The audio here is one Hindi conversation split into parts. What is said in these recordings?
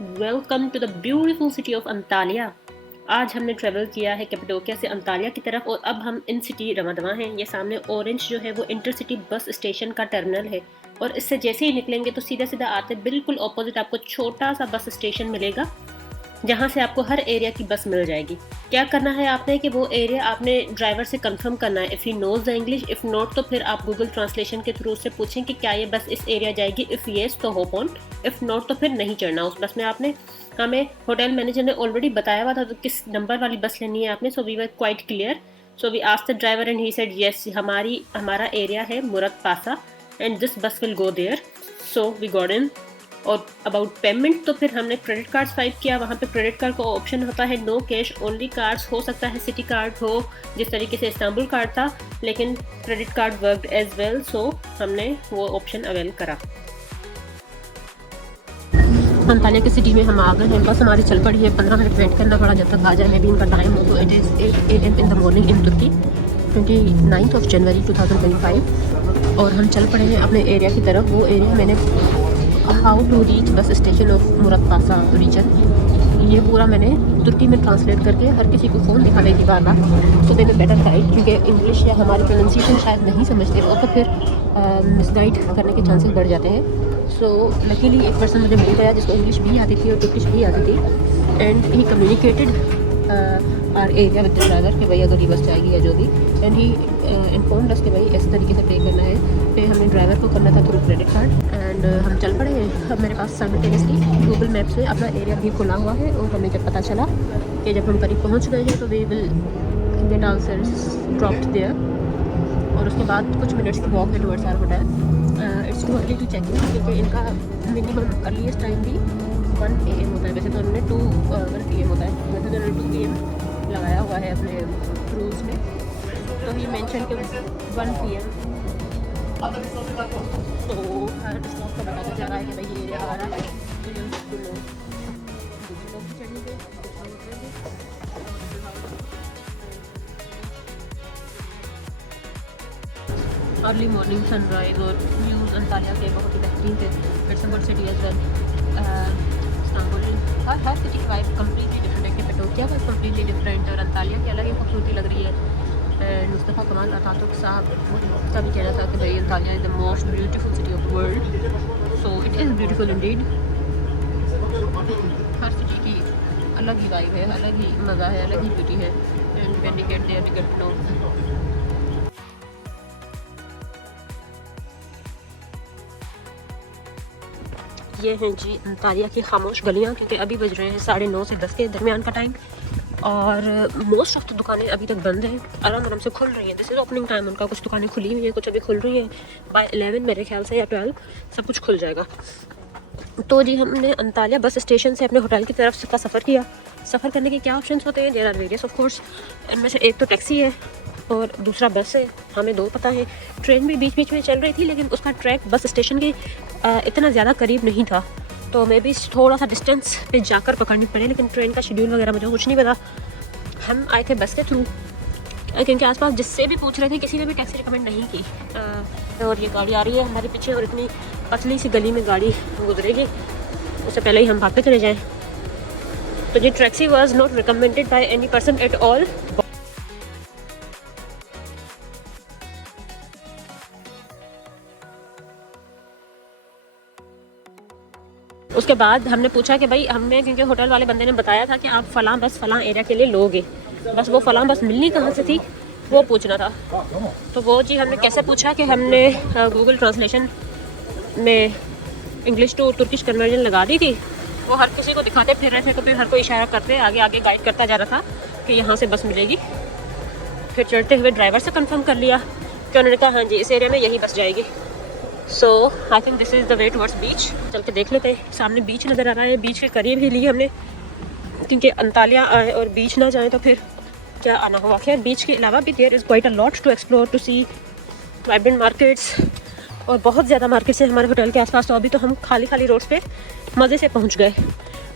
Welcome to the beautiful city of Antalya. आज हमने ट्रेवल किया है कैपाडोकिया से अंतालिया की तरफ और अब हम इन सिटी रवादवा हैं। ये सामने ऑरेंज जो है वो इंटरसिटी बस स्टेशन का टर्मिनल है और इससे जैसे ही निकलेंगे तो सीधा सीधा आते बिल्कुल ऑपोजिट आपको छोटा सा बस स्टेशन मिलेगा जहाँ से आपको हर एरिया की बस मिल जाएगी। क्या करना है आपने कि वो एरिया आपने ड्राइवर से कंफर्म करना है if he knows the English, if not तो फिर आप गूगल ट्रांसलेशन के थ्रू से पूछें कि क्या ये बस इस एरिया जाएगी। इफ़ येस तो होप ऑन, इफ़ नॉट तो फिर नहीं चढ़ना उस बस में आपने। हमें होटल मैनेजर ने ऑलरेडी बताया हुआ था तो किस नंबर वाली बस लेनी है आपने। So we were quite clear. So we asked the driver and he said yes हमारा एरिया है Muratpasa and this bus will go there. So we got in. और अबाउट पेमेंट तो फिर हमने क्रेडिट कार्ड स्वाइप किया। वहाँ पे क्रेडिट कार्ड का ऑप्शन होता है नो कैश ओनली कार्ड्स, हो सकता है सिटी कार्ड हो जिस तरीके से इस्तांबुल कार्ड था, लेकिन credit card worked as well. So हमने वो ऑप्शन अवेल करा। अंतालिया की सिटी में हम आ गए हैं। बस हमारी चल पड़ी है, 15 मिनट वेट करना पड़ा जब तक आ जाए। मे भी इनका टाइम हो तो it is 8 AM in the morning in Turkey 29 January 2025 और हम चल पड़े हैं अपने एरिया की तरफ। वो एरिया मैंने how to reach bus station of Murat Pasha reason, ये पूरा मैंने तुर्की में ट्रांसलेट करके हर किसी को फ़ोन दिखा रही थी बार बार तो दे में बेटर गाइड, क्योंकि इंग्लिश या हमारी प्रोनाउंसिएशन शायद नहीं समझते वो तो फिर मिसगाइड करने के चांसेस बढ़ जाते हैं। सो लकीली एक पर्सन मुझे मिल गया जिसको इंग्लिश भी आती थी और तुर्किश भी आती थी and he communicated our area with the driver कि भाई अगर ये बस जाएगी या जो भी, एंड ही इन्फॉर्म्ड अस कि भाई इस तरीके से पे करना है। पे हमने ड्राइवर को करना था थ्रू क्रेडिट कार्ड एंड हम चल पड़े हैं। अब मेरे पास साइमल्टेनियसली गूगल मैप्स में अपना एरिया भी खुला हुआ है और हमें जब पता चला कि जब हम करीब पहुंच गए हैं तो we will get answers dropped there और उसके बाद कुछ मिनट्स की वॉक है towards our hotel. It's too early to check in क्योंकि इनका मिनिमम अर्लीस्ट टाइम भी 1 AM होता है। वैसे तो उन्होंने 1 PM होता है, वैसे तो उन्होंने 2 PM लगाया हुआ है अपने रूल्स में, तो ही मेंशन कि 1 PM। तो हर स्टॉप का बताया जा रहा है कि भाई ये एरिया आ रहा है। तो लोग भी चढ़ेंगे, कुछ लोग उतरेंगे। अर्ली मॉर्निंग सनराइज और व्यूज़ अंतालिया के बहुत ही बेहतरीन थे। It's a good city as well. Istanbul हर सिटी की वाइब कम्प्लीटली डिफरेंट है। कैपाडोकिया वाइब कम्प्लीटली डिफरेंट और अंतालिया की अलग ही खूबसूरती लग रही है। मुस्तफ़ा कमाल अतातुर्क साहब का भी कहना था कि भाई Antalya is the most beautiful city of the world. So it is beautiful Indeed. Her city की अलग ही वाइब है, अलग ही मज़ा है, अलग ही ब्यूटी है। And when you get there you get to know. ये हैं जी अंतालिया की खामोश गलियाँ, क्योंकि अभी बज रहे हैं 9:30 से 10 के दरमियान का टाइम और मोस्ट ऑफ द दुकानें अभी तक बंद हैं, आराम से खुल रही हैं। दिस इज़ ओपनिंग टाइम उनका। कुछ दुकानें खुली हुई हैं, कुछ अभी खुल रही हैं। बाय 11 मेरे ख्याल से या 12 सब कुछ खुल जाएगा। तो जी हमने अंतालिया बस स्टेशन से अपने होटल की तरफ का सफ़र किया। सफ़र करने के क्या ऑप्शंस होते हैं? There are various of course. इनमें से एक तो टैक्सी है और दूसरा बस है, हमें 2 पता है। ट्रेन भी बीच बीच में चल रही थी लेकिन उसका ट्रैक बस स्टेशन के इतना ज़्यादा करीब नहीं था, तो मैं भी थोड़ा सा डिस्टेंस पे जाकर पकड़नी पड़ी। लेकिन ट्रेन का शेड्यूल वगैरह मुझे कुछ नहीं पता। हम आए थे बस के थ्रू क्योंकि आसपास जिससे भी पूछ रहे थे किसी ने भी टैक्सी रिकमेंड नहीं की। और ये गाड़ी आ रही है हमारे पीछे और इतनी पतली सी गली में गाड़ी गुजरेगी, उससे पहले ही हम भागते चले जाएँ। तो ये taxi was not recommended by any person at all. उसके बाद हमने पूछा कि भाई हमने, क्योंकि होटल वाले बंदे ने बताया था कि आप फ़लाँ बस फ़लाँ एरिया के लिए लोगे, बस वो फ़लाँ बस मिलनी कहाँ से थी वो पूछना था। तो वो जी हमने कैसे पूछा कि हमने गूगल ट्रांसलेशन में इंग्लिश टू तुर्किश कन्वर्जन लगा दी थी। वो हर किसी को दिखाते फिर रहे थे तो फिर हर कोई इशारा करते आगे आगे गाइड करता जा रहा था कि यहाँ से बस मिलेगी। फिर चढ़ते हुए ड्राइवर से कंफर्म कर लिया कि उन्होंने कहा हाँ जी इस एरिया में यही बस जाएगी। So I think this is the way towards beach. चल के देख लेते हैं। सामने बीच नज़र आ रहा है, बीच के करीब ही ली हमने, क्योंकि अंतालिया आए और बीच ना जाए तो फिर क्या आना हुआ। खैर बीच के अलावा भी there is quite a lot to explore, to see vibrant markets और बहुत ज़्यादा मार्केट्स हैं हमारे होटल के आसपास। तो अभी तो हम खाली खाली रोड्स पे मज़े से पहुँच गए।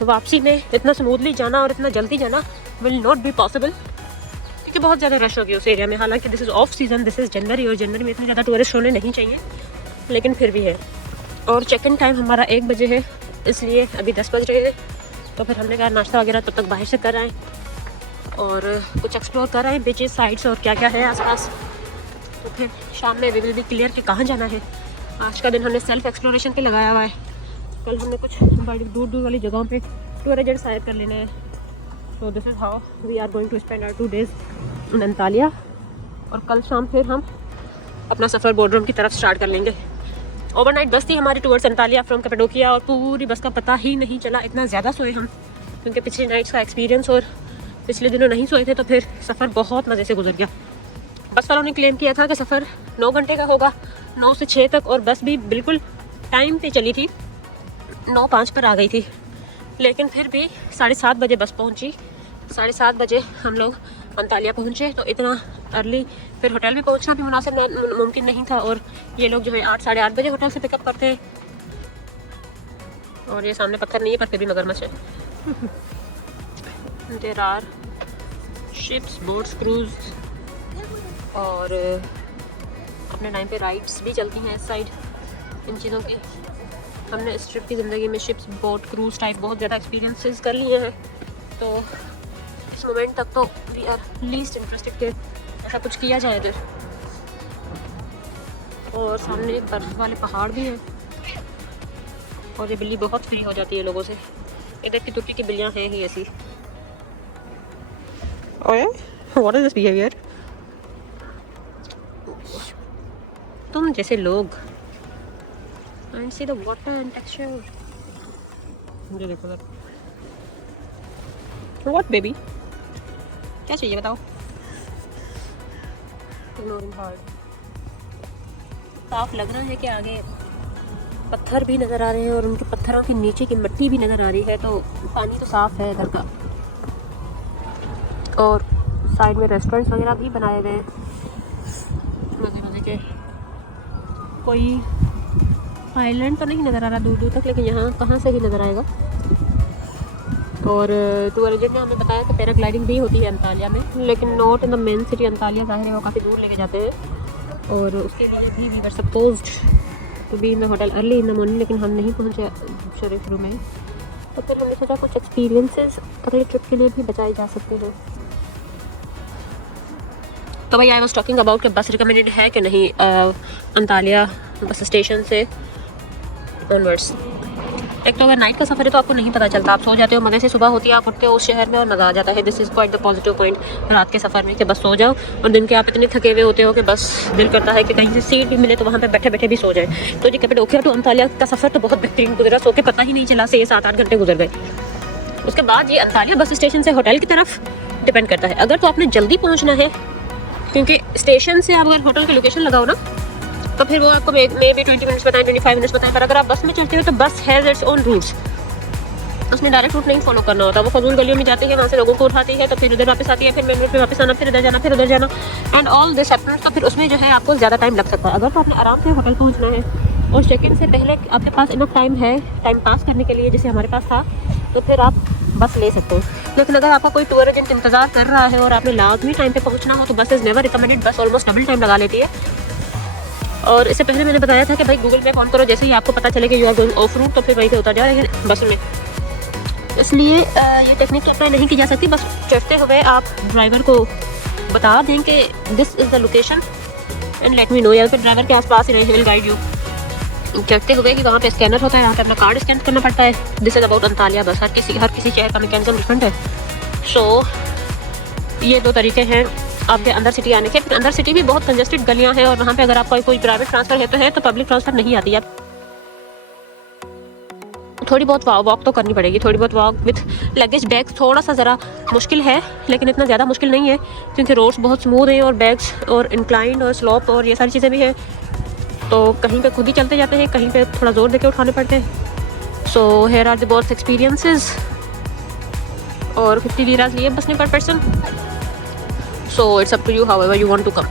वापसी में इतना स्मूथली जाना और इतना जल्दी जाना विल नॉट बी पॉसिबल क्योंकि बहुत ज़्यादा रश हो गया उस एरिया में। हालांकि this is of season, this is जनवरी और जनवरी में इतने ज़्यादा टूरिस्ट होने नहीं चाहिए, लेकिन फिर भी है। और चेक इन टाइम हमारा 1 बजे है इसलिए अभी 10 बज रहे हैं, तो फिर हमने कहा नाश्ता वगैरह तब तक बाहर से कर आए और कुछ एक्सप्लोर कर आए बीचेस साइड्स और क्या क्या है आसपास। तो फिर शाम में वी विल बी क्लियर कि कहाँ जाना है। आज का दिन हमने सेल्फ एक्सप्लोरेशन पे लगाया हुआ है। कल हमने कुछ बड़ी दूर दूर वाली जगहों पे टूर एजेंट्स हायर कर लेने हैं। तो this is how we are going to spend our 2 days in Antalya. और कल शाम फिर हम अपना सफ़र बोर्डरूम की तरफ स्टार्ट कर लेंगे। ओवरनाइट बस थी हमारी टूवर्ड्स अंतालिया फ्रॉम कैपेडोकिया और पूरी बस का पता ही नहीं चला, इतना ज़्यादा सोए हम, क्योंकि पिछली नाइट्स का एक्सपीरियंस और पिछले दिनों नहीं सोए थे, तो फिर सफ़र बहुत मज़े से गुजर गया। बस वालों ने क्लेम किया था कि सफ़र 9 घंटे का होगा, 9 से 6 तक, और बस भी बिल्कुल टाइम पे चली थी, 9:05 पर आ गई थी। लेकिन फिर भी 7:30 बजे बस पहुंची, 7:30 बजे हम लोग अंतालिया पहुंचे। तो इतना अर्ली फिर होटल भी पहुंचना भी मुनासिब मुमकिन नहीं था, और ये लोग जो है 8 साढ़े 8 बजे होटल से पिकअप करते हैं। और ये सामने पत्थर नहीं है पर फिर भी मगरमच्छ है। There are ships, boats, cruise, और अपने टाइम पे राइड्स भी चलती हैं इस साइड। इन चीज़ों की हमने इस ट्रिप की ज़िंदगी में शिप्स, बोट, क्रूज टाइप बहुत ज़्यादा एक्सपीरियंसेस कर लिए हैं। तो इस मोमेंट तक तो वी आर लीस्ट इंटरेस्टेड कि ऐसा कुछ किया जाए इधर। और सामने बर्फ़ वाले पहाड़ भी हैं, और ये बिल्ली बहुत फ्री हो जाती है लोगों से। इधर की तुर्की की बिल्लियाँ हैं ही ऐसी। ओए, व्हाट इज दिस बिहेवियर? तुम जैसे लोग। And see the water and texture. मुझे देखो सर। व्हाट बेबी, क्या चाहिए बताओ? साफ लग रहा है कि आगे पत्थर भी नज़र आ रहे हैं और उनके पत्थरों के नीचे की मिट्टी भी नज़र आ रही है, तो पानी तो साफ़ है इधर का। और साइड में रेस्टोरेंट्स वगैरह भी बनाए गए हैं मज़े मज़े के। कोई आइलैंड तो नहीं नज़र आ रहा दूर दूर तक, लेकिन यहाँ कहाँ से भी नज़र आएगा। और टूर एजेंट ने हमें बताया कि पैराग्लाइडिंग भी होती है अंतालिया में, लेकिन not in the main city Antalya. ज़ाहिर है वो काफ़ी दूर लेके जाते हैं, और उसके लिए भी we were supposed to be in the hotel early in the morning, लेकिन हम नहीं पहुँचे शुरू में। तो फिर हमने सोचा कुछ एक्सपीरियंसेस अगले ट्रिप के लिए भी बचाए जा सकते हैं। तो भाई आई वॉज टॉकिंग अबाउट कि बस रिकमेंडेड है कि नहीं अंतालिया बस स्टेशन से ऑनवर्ड्स। एक तो अगर नाइट का सफ़र है तो आपको नहीं पता चलता, आप सो जाते हो, मज़े से सुबह होती है, आप उठते हो उस शहर में और मज़ा आ जाता है। This is quite the positive point रात के सफ़र में कि बस सो जाओ, और दिन के आप इतने थके हुए होते हो कि बस दिल करता है कि कहीं से सीट भी मिले तो वहाँ पे बैठे बैठे भी सो जाए। तो जी कैपेडोकिया टू अंतालिया का सफ़र तो बहुत बेहतरीन गुजरा, सो के पता ही नहीं चला, 7-8 घंटे गुजर गए। उसके बाद ये अंतालिया बस स्टेशन से होटल की तरफ डिपेंड करता है। अगर तो आपने जल्दी पहुँचना है, क्योंकि स्टेशन से आप अगर होटल की लोकेशन लगाओ ना, तो फिर वो आपको मे बी 20 मिनट्स बताएं, 25 मिनट्स बताएं। पर अगर आप बस में चलते हो तो बस हैज़ इट्स ओन रूट्स, उसने डायरेक्ट रूट नहीं फॉलो करना होता। वो फजूल गलियों में जाती है, वहाँ से लोगों को उठाती है, तो फिर उधर वापस आती है, फिर मेन रोड पे वापस आना, फिर इधर जाना, फिर उधर जाना, एंड ऑल दिस हैपेंस। तो फिर उसमें जो है आपको ज़्यादा टाइम लग सकता है। अगर तो आपने आराम से होटल पहुँचना है और चेक इन से पहले आपके पास इनफ टाइम है टाइम पास करने के लिए, जैसे हमारे पास था, तो फिर आप बस ले सकते हो। लेकिन अगर आपका कोई टूर एजेंट इंतजार कर रहा है और आपने लाजमी टाइम पे पहुँचना हो, तो बस इज़ नेवर रिकमेंडेड। बस ऑलमोस्ट डबल टाइम लगा लेती है। और इससे पहले मैंने बताया था कि भाई गूगल मैप ऑन करो, जैसे ही आपको पता चले कि you are going off route, तो फिर वहीं से उतर जाओ, लेकिन बस में इसलिए ये टेक्निक तो अप्लाई नहीं की जा सकती। बस चढ़ते हुए आप ड्राइवर को बता दें कि this is the location and let me know, या फिर ड्राइवर के आसपास ही रहे, विल गाइड यू। चढ़ते हुए कि वहाँ पे स्कैनर होता है, यहाँ पे अपना कार्ड स्कैन करना पड़ता है। दिस इज़ अबाउट अंतालिया बस। हर किसी शहर का मैकेनिज्म डिफरेंट है। सो ये 2 तरीके हैं आपके अंदर सिटी आने के। अंदर सिटी भी बहुत कंजेस्टेड गलियाँ हैं, और वहाँ पे अगर आपका कोई प्राइवेट ट्रांसफ़र है तो पब्लिक ट्रांसफ़र नहीं आती है। थोड़ी बहुत वॉक तो करनी पड़ेगी, थोड़ी बहुत वॉक विथ लगेज बैग्स थोड़ा सा ज़रा मुश्किल है, लेकिन इतना ज़्यादा मुश्किल नहीं है, क्योंकि रोड्स बहुत स्मूथ हैं और बैग्स और इंक्लाइंड और स्लोप और ये सारी चीज़ें भी हैं। तो कहीं पे खुद ही चलते जाते हैं, कहीं पे थोड़ा ज़ोर देके उठाने पड़ते हैं। So here are the both experiences. और 50 लिरास लिए बसने per person. So it's up to you however you want to come.